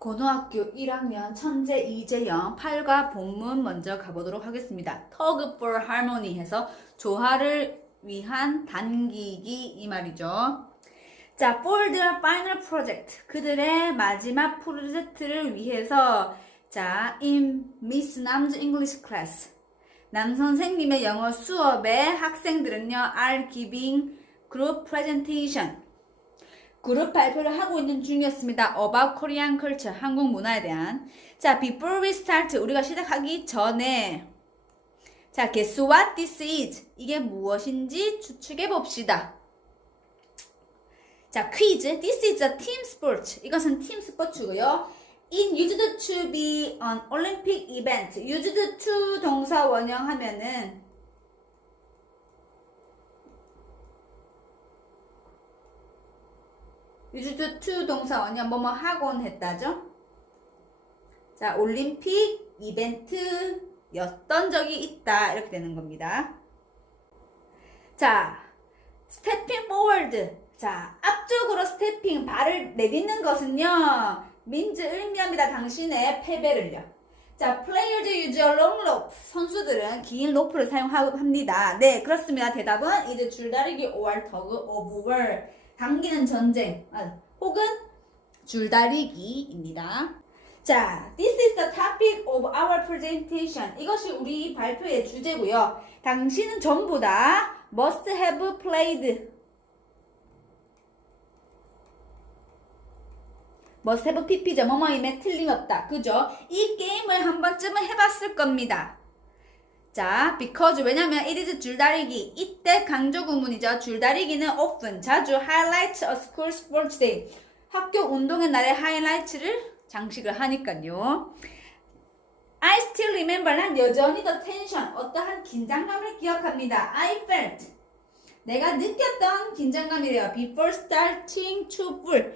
고등학교 1학년 천재 이재영 8과 본문 먼저 가보도록 하겠습니다. Tug for Harmony 해서 조화를 위한 단기기 이 말이죠. 자, their final project. 그들의 마지막 프로젝트를 위해서 자, in Miss 남주 English class. 남 선생님의 영어 수업에 학생들은요, are giving group presentation. 그룹 발표를 하고 있는 중이었습니다. About Korean culture, 한국 문화에 대한. 자, before we start, 우리가 시작하기 전에. 자, guess what this is? 이게 무엇인지 추측해 봅시다. 자, 퀴즈. This is a team sport. 이것은 팀 스포츠고요. In used to be an Olympic event. used to 동사 원형하면은 used to 동사 원형 뭐뭐 하곤 했다죠. 자, 올림픽 이벤트였던 적이 있다. 이렇게 되는 겁니다. 자, 스태핑 포워드. 자, 앞쪽으로 스태핑 발을 내딛는 것은요. 민즈 의미합니다. 당신의 패배를요. 자, players use a long rope. 선수들은 긴 로프를 사용합니다. 네, 그렇습니다. 대답은 이제 줄다리기 or tug of war. 당기는 전쟁 아, 혹은 줄다리기입니다. 자, this is the topic of our presentation. 이것이 우리 발표의 주제고요. 당신은 전부 다 must have played. must have pp죠. 뭐뭐임에 틀림없다. 그죠? 이 게임을 한 번쯤은 해봤을 겁니다. 자, because 왜냐면 it is 줄다리기. 이때 강조 구문이죠. 줄다리기는 often 자주 highlight a school sports day. 학교 운동의 날에 하이라이트를 장식을 하니까요. I still remember 난 여전히 the tension 어떠한 긴장감을 기억합니다. I felt 내가 느꼈던 긴장감이래요. Before starting to pull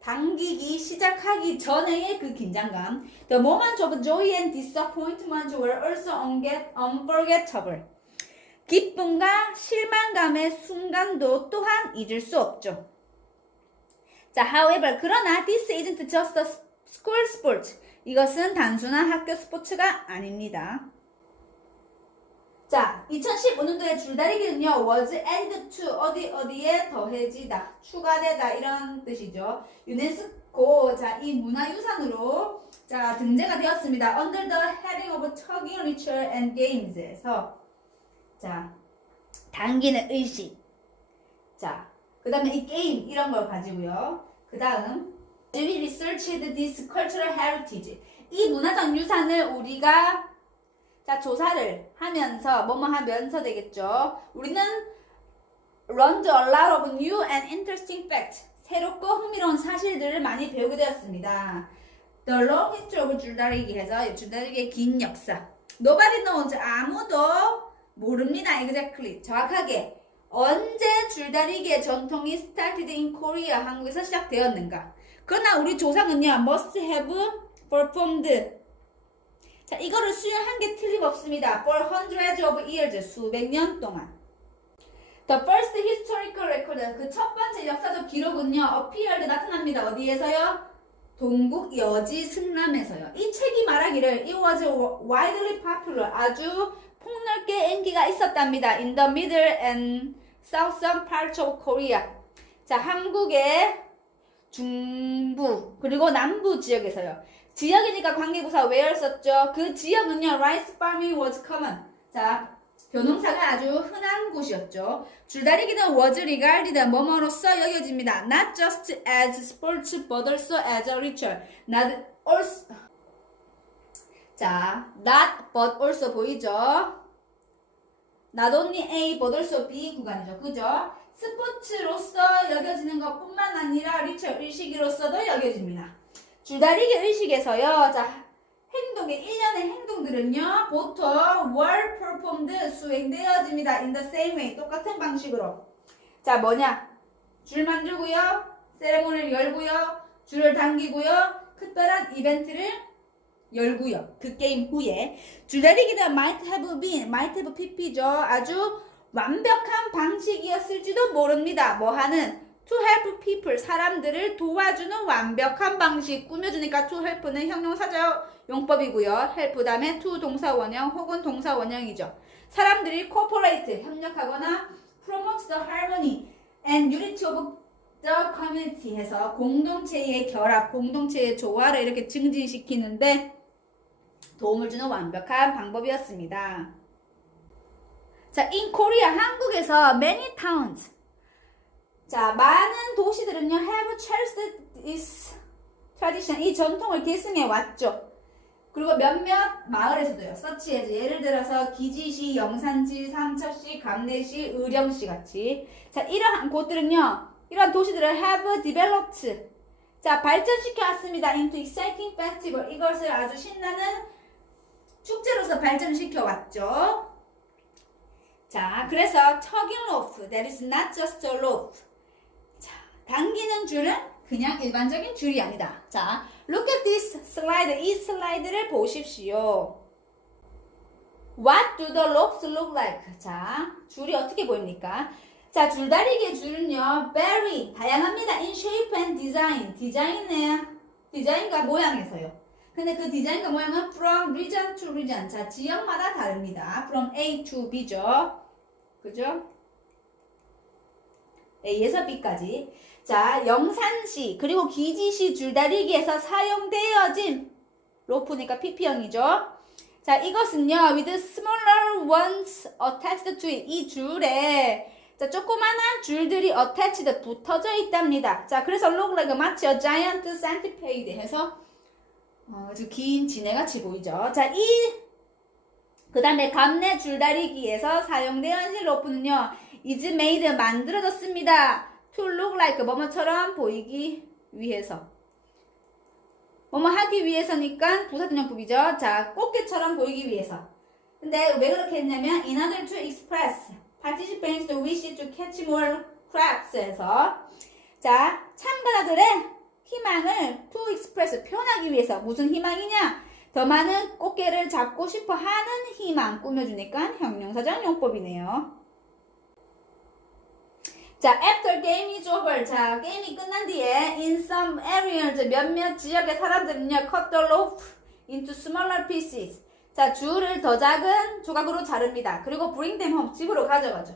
당기기 시작하기 전에의 그 긴장감. The moments of joy and disappointment were also unforgettable. 기쁨과 실망감의 순간도 또한 잊을 수 없죠. 자, however, 그러나 this isn't just a school sport. 이것은 단순한 학교 스포츠가 아닙니다. 자, 2015년도에 줄다리기는요, was added to 어디 어디에 더해지다, 추가되다 이런 뜻이죠. 유네스코 자, 이 문화유산으로 자 등재가 되었습니다. Under the heading of Turkey Literature and Games에서 자 당기는 의식, 자 그 다음에 이 게임 이런 걸 가지고요. 그 다음 We researched this cultural heritage. 이 문화적 유산을 우리가 자 조사를 하면서 뭐뭐 하면서 되겠죠. 우리는 learned a lot of new and interesting facts. 새롭고 흥미로운 사실들을 많이 배우게 되었습니다. The long history of 줄다리기 해서 줄다리기의 긴 역사. Nobody knows. 아무도 모릅니다. Exactly. 정확하게. 언제 줄다리기의 전통이 started in Korea, 한국에서 시작되었는가. 그러나 우리 조상은요, must have performed. 자, 이거를 수행한 게 틀림없습니다. For hundreds of years, 수백 년 동안. The first historical record, 그 첫 번째 역사적 기록은요, appeared 나타납니다. 어디에서요? 동국 여지 승람에서요. 이 책이 말하기를 it was widely popular, 아주 폭넓게 인기가 있었답니다. In the middle and southern parts of Korea. 자, 한국의 중부 그리고 남부 지역에서요. 지역이니까 관계부사 where 썼죠. 그 지역은요, rice farming was common. 자, 벼농사가 아주 흔한 곳이었죠. 줄다리기는 was regarded 뭐뭐로서 여겨집니다. Not just as sports but also as a ritual. Not also 자, not but also 보이죠? Not only A but also B 구간이죠. 그죠? 스포츠로서 여겨지는 것뿐만 아니라 리처 의식으로서도 여겨집니다. 줄다리기 의식에서요. 자, 행동의 일련의 행동들은요. 보통 were performed 수행되어집니다. in the same way 똑같은 방식으로. 자, 뭐냐? 줄 만들고요. 세레모니를 열고요. 줄을 당기고요. 특별한 이벤트를 열고요. 그 게임 후에 줄다리기는 might have been, might have pp죠. 아주 완벽한 방식이었을지도 모릅니다. 뭐 하는 to help people 사람들을 도와주는 완벽한 방식 꾸며주니까 to help는 형용사죠 용법이고요. help 다음에 to 동사 원형 혹은 동사 원형이죠. 사람들이 cooperate 협력하거나 promote the harmony and unity of the community 해서 공동체의 결합, 공동체의 조화를 이렇게 증진시키는데 도움을 주는 완벽한 방법이었습니다. 자, in Korea 한국에서 many towns 자, 많은 도시들은요 have cherished this tradition 이 전통을 계승해 왔죠. 그리고 몇몇 마을에서도요. 서치에서 예를 들어서 기지시, 영산시, 삼척시, 감내시, 의령시 같이 자 이러한 곳들은요. 이러한 도시들을 have developed 자 발전시켜 왔습니다. into exciting festival 이것을 아주 신나는 축제로서 발전시켜 왔죠. 자 그래서 tugging loaf that is not just a loaf 자 당기는 줄은 그냥 일반적인 줄이 아니다. 자, look at this slide. 이 슬라이드를 보십시오. What do the loops look like? 자, 줄이 어떻게 보입니까? 자, 줄다리기의 줄은요, very 다양합니다. in shape and design. 디자인의 디자인과 모양에서요. 근데 그 디자인과 모양은 from region to region. 자, 지역마다 다릅니다. from A to B죠. 그죠? A에서 B까지. 자, 영산시 그리고 기지시 줄다리기에서 사용되어진 로프니까 PP형이죠. 자, 이것은요. with smaller ones attached to it. 이 줄에 자, 조그만한 줄들이 attached 붙어져 있답니다. 자, 그래서 look like 마치 a giant centipede 해서 어, 아주 긴 지네같이 보이죠. 자, 이 그 다음에 감내 줄다리기에서 사용되어진 로프는요. Is made 만들어졌습니다. to look like 뭐뭐처럼 보이기 위해서. 뭐뭐 하기 위해서니까 부사전형법이죠. 자, 꽃게처럼 보이기 위해서. 근데 왜 그렇게 했냐면 in order to express participants wish to catch more crabs에서 자, 참가자들의 희망을 to express 표현하기 위해서 무슨 희망이냐? 더 많은 꽃게를 잡고 싶어 하는 희망 꾸며주니까 형용사적 용법이네요. 자, after game is over. 자, 게임이 끝난 뒤에 in some areas 몇몇 지역의 사람들은요, cut the loaf into smaller pieces. 자, 줄을 더 작은 조각으로 자릅니다. 그리고 bring them home. 집으로 가져가죠.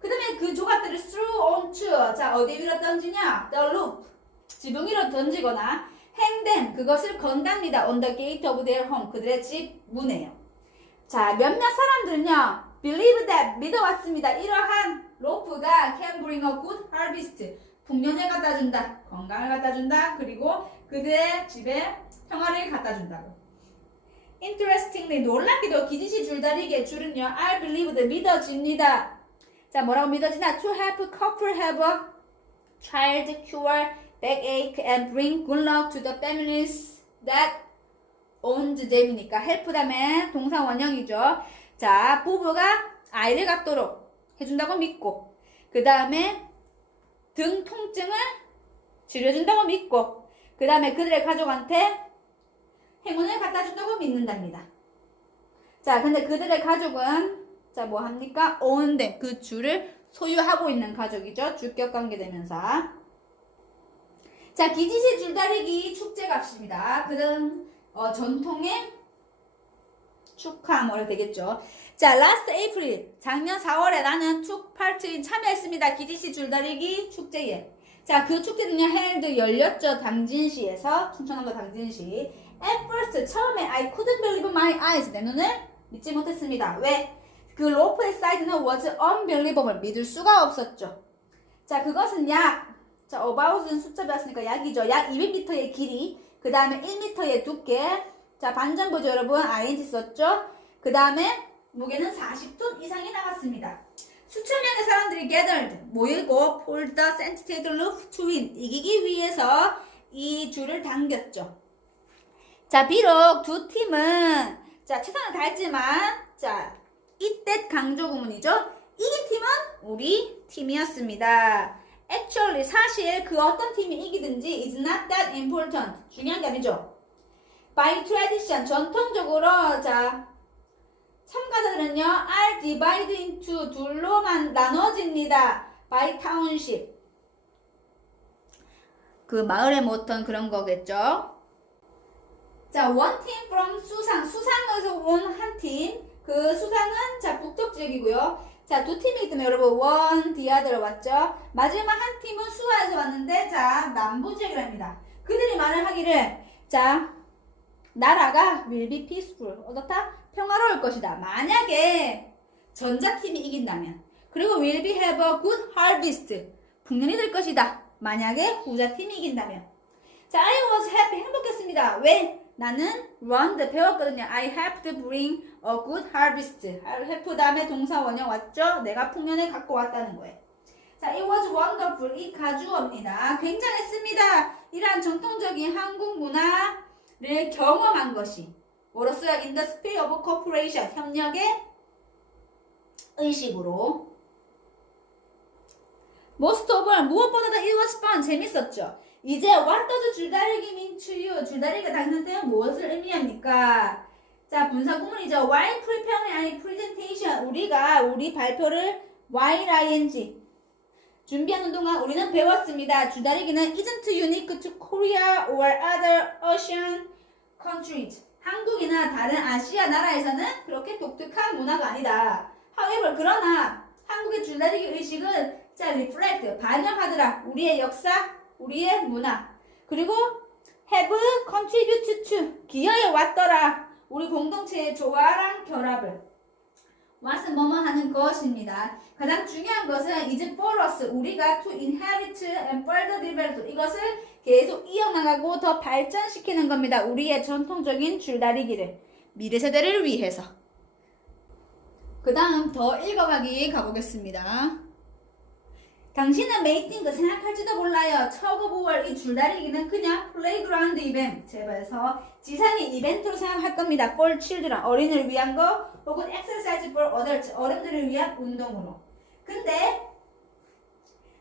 그 다음에 그 조각들을 throw onto. 자, 어디 위로 던지냐? the loop. 지붕 위로 던지거나 hang them. 그것을 건답니다. on the gate of their home. 그들의 집 문에요. 자, 몇몇 사람들은요, believe that. 믿어왔습니다. 이러한 로프가 can bring a good harvest. 풍년을 갖다 준다. 건강을 갖다 준다. 그리고 그들의 집에 평화를 갖다 준다고. Interestingly, 놀랍게도 기지시 줄다리기의 줄은요, I believe 믿어집니다. 자, 뭐라고 믿어지나? To help couple have a child, cure backache, and bring good luck to the families that owned them이니까 help 다음에 동사 원형이죠. 자, 부부가 아이를 갖도록 해준다고 믿고, 그 다음에 등 통증을 치료해준다고 믿고, 그 다음에 그들의 가족한테 행운을 갖다 준다고 믿는답니다. 자, 근데 그들의 가족은 자, 뭐 합니까? them. 그 줄을 소유하고 있는 가족이죠. 주격 관계대명사. 자, 기지시 줄다리기 축제 값입니다. 그는 어, 전통의 축하 뭐라 되겠죠. 자, last April 작년 4월에 나는 축 파트인 참여했습니다. 기지시 줄다리기 축제에. 자, 그 축제는요, held 열렸죠. 당진시에서 충청남도 당진시. At first 처음에 I couldn't believe my eyes 내 눈을 믿지 못했습니다. 왜? 그 로프의 사이즈는 was unbelievable 믿을 수가 없었죠. 자, 그것은 약 자, about은 숫자 배웠으니까 약이죠. 약 200m의 길이, 그 다음에 1m의 두께. 자, 반전 보죠, 여러분. ing 썼죠? 그 다음에 무게는 40톤 이상이 나갔습니다. 수천 명의 사람들이 gathered, 모이고 pulled the sensitive loop to win, 이기기 위해서 이 줄을 당겼죠. 자, 비록 두 팀은 자, 최선을 다했지만 자, 이때 강조 구문이죠. 이긴 팀은 우리 팀이었습니다. Actually 사실 그 어떤 팀이 이기든지 is not that important. 중요한 게 아니죠. By tradition 전통적으로 자 참가자들은요 are divided into 둘로만 나눠집니다. By township 그 마을에 모았던 그런 거겠죠. 자, one team from 수상. 수상에서 온 한 팀. 그 수상은 자, 북쪽 지역이고요. 자, 두 팀이기 때문에 여러분 the other 왔죠? 마지막 한 팀은 수아에서 왔는데 자, 남부 지역이랍니다. 그들이 말을 하기를 자, 나라가 will be peaceful. 어떻다? 평화로울 것이다. 만약에 전자팀이 이긴다면 그리고 will be have a good harvest. 풍년이 될 것이다. 만약에 후자팀이 이긴다면 자, I was happy. 행복했습니다. 왜? 나는 run 배웠거든요. I have to bring a good harvest. have 다음에 동사 원형 왔죠? 내가 풍년을 갖고 왔다는 거예요. 자, it was wonderful. 이 가주어입니다. 굉장했습니다. 이러한 전통적인 한국 문화 를 경험한 것이 the spirit of cooperation. 협력의 의식으로 most of all 무엇보다도 it was fun. 재밌었죠. 이제 what does 줄다리기 mean to you? 줄다리기가 당신한테 무엇을 의미합니까? 자, 분사 구문이죠. while preparing 아니 presentation. 우리가 우리 발표를 while ing 준비하는 동안 우리는 배웠습니다. 줄다리기는 isn't unique to Korea or other Asian countries. 한국이나 다른 아시아 나라에서는 그렇게 독특한 문화가 아니다. however, 그러나 한국의 줄다리기 의식은 자, reflect, 반영하더라. 우리의 역사, 우리의 문화. 그리고 have contributed to, 기여해 왔더라. 우리 공동체의 조화랑 결합을. What은 뭐뭐 하는 것입니다. 가장 중요한 것은 is for us, 우리가 to inherit and further develop, 이것을 계속 이어나가고 더 발전시키는 겁니다. 우리의 전통적인 줄다리기를. 미래 세대를 위해서. 그 다음 더 읽어가기 가보겠습니다. 당신은 메이팅 그 생각할지도 몰라요. 처고 9월 이 줄다리기는 그냥 플레이그라운드 이벤트에서 지상의 이벤트로 생각할 겁니다. for children, 어린이를 위한 거 혹은 exercise for adults, 어른들을 위한 운동으로. 근데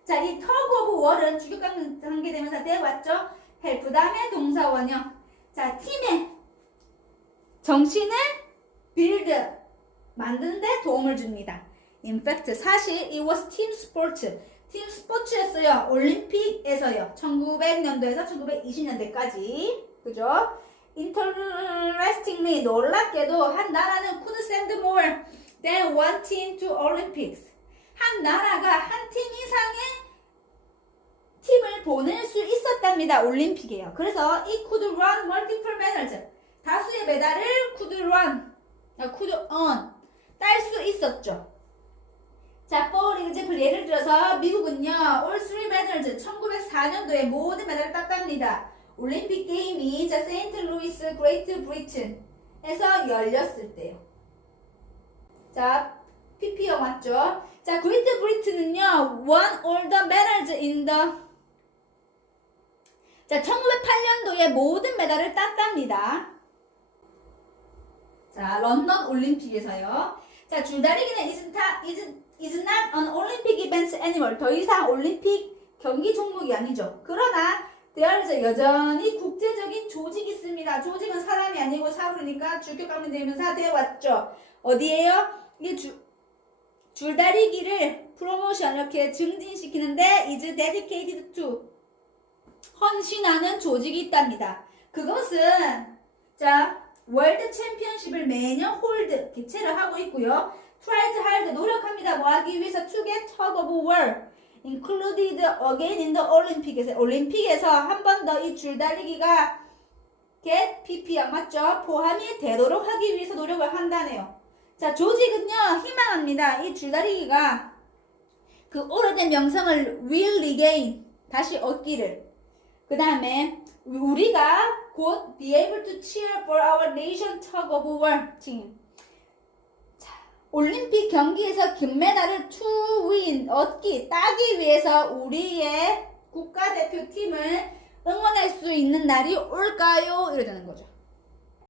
자, 이 터그 오브 월은 주격 관계되면서 돼 왔죠? 헬프 다음에 동사 원형. 자, 팀의 정신을 빌드 만드는데 도움을 줍니다. In fact, 사실 it was team sport. 팀 스포츠였어요. 올림픽에서요. 1900년도에서 1920년대까지. 그죠? Interestingly, 놀랍게도 한 나라는 could send more than one team to Olympics. 한 나라가 한 팀 이상의 팀을 보낼 수 있었답니다. 올림픽에요. 그래서 이 could run multiple medals. 다수의 메달을 could run, 아, could earn, 딸 수 있었죠. 자, for example, 예를 들어서 미국은요, all three medals 1904년도에 모든 메달을 땄답니다. 올림픽 게임이 자, 세인트 루이스 그레이트 브리튼에서 열렸을 때요. 자, PPO 맞죠? 자, 그레이트 브리튼은요, won all the medals in the 자, 1908년도에 모든 메달을 땄답니다. 자, 런던 올림픽에서요. 자, 줄다리기는 is not, is, is not an Olympic event anymore. 더 이상 올림픽 경기 종목이 아니죠. 그러나 is 여전히 국제적인 조직이 있습니다. 조직은 사람이 아니고 사물이니까 주격 관계되면서 되어 왔죠. 어디에요? 이게 주, 줄다리기를 프로모션 이렇게 증진시키는데 is dedicated to 헌신하는 조직이 있답니다. 그것은 자 월드 챔피언십을 매년 홀드 개최를 하고 있고요. to hard 노력합니다. 뭐 하기 위해서 to get tug included again in the Olympic에서 올림픽에서 한 번 더 이 줄다리기가 get PP야 맞죠? 포함이 되도록 하기 위해서 노력을 한다네요. 자 조직은요 희망합니다. 이 줄다리기가 그 오래된 명성을 will regain 다시 얻기를 그 다음에 우리가 곧 be able to cheer for our nation tug of war. 자, 올림픽 경기에서 금메달을 win 얻기 따기 위해서 우리의 국가대표팀을 응원할 수 있는 날이 올까요? 이러자는 거죠.